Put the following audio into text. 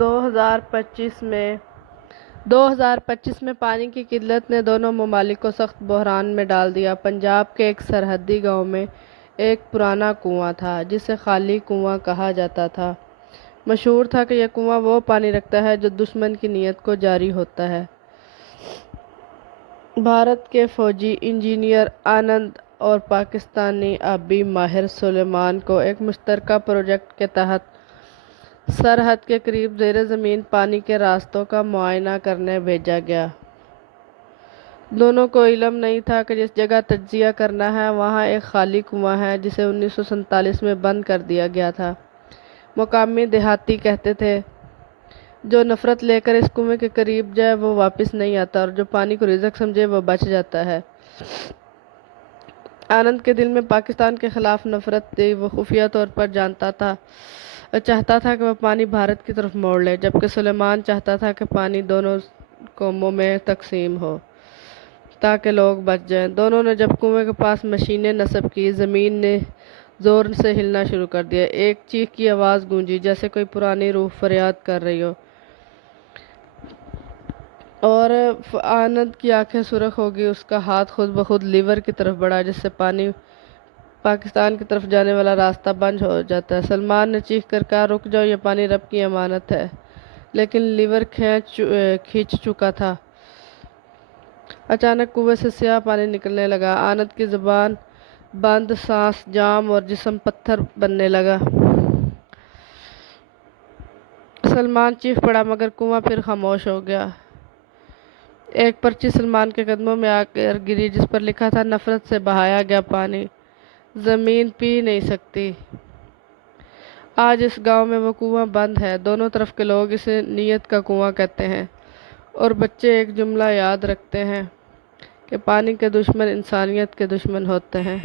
دو ہزار پچیس میں پانی کی قلت نے دونوں ممالک کو سخت بحران میں ڈال دیا۔ پنجاب کے ایک سرحدی گاؤں میں ایک پرانا کنواں تھا جسے خالی کنواں کہا جاتا تھا۔ مشہور تھا کہ یہ کنواں وہ پانی رکھتا ہے جو دشمن کی نیت کو جاری ہوتا ہے۔ بھارت کے فوجی انجینئر آنند اور پاکستانی آبی ماہر سلیمان کو ایک مشترکہ پروجیکٹ کے تحت سرحد کے قریب زیر زمین پانی کے راستوں کا معائنہ کرنے بھیجا گیا۔ دونوں کو علم نہیں تھا کہ جس جگہ تجزیہ کرنا ہے وہاں ایک خالی کنواں ہے جسے 1947 میں بند کر دیا گیا تھا۔ مقامی دیہاتی کہتے تھے جو نفرت لے کر اس کنویں کے قریب جائے وہ واپس نہیں آتا اور جو پانی کو رزق سمجھے وہ بچ جاتا ہے۔ آنند کے دل میں پاکستان کے خلاف نفرت تھی۔ وہ خفیہ طور پر چاہتا تھا کہ وہ پانی بھارت کی طرف موڑ لے، جبکہ سلیمان چاہتا تھا کہ پانی دونوں قوموں میں تقسیم ہو تاکہ لوگ بچ جائیں۔ دونوں نے جب کنویں کے پاس مشینیں نصب کی، زمین نے زور سے ہلنا شروع کر دیا۔ ایک چیخ کی آواز گونجی جیسے کوئی پرانی روح فریاد کر رہی ہو، اور آنند کی آنکھیں سرخ ہو گئی۔ اس کا ہاتھ خود بخود لیور کی طرف بڑھا جس سے پاکستان کی طرف جانے والا راستہ بند ہو جاتا ہے۔ سلمان نے چیخ کر کہا، رک جاؤ، یہ پانی رب کی امانت ہے۔ لیکن لیور کھینچ چکا تھا۔ اچانک کنویں سے سیاہ پانی نکلنے لگا۔ آنند کی زبان بند، سانس جام اور جسم پتھر بننے لگا۔ سلمان چیخ پڑا مگر کنواں پھر خاموش ہو گیا۔ ایک پرچی سلمان کے قدموں میں آ کر گری جس پر لکھا تھا، نفرت سے بہایا گیا پانی زمین پی نہیں سکتی۔ آج اس گاؤں میں وہ کنواں بند ہے۔ دونوں طرف کے لوگ اسے نیت کا کنواں کہتے ہیں، اور بچے ایک جملہ یاد رکھتے ہیں کہ پانی کے دشمن انسانیت کے دشمن ہوتے ہیں۔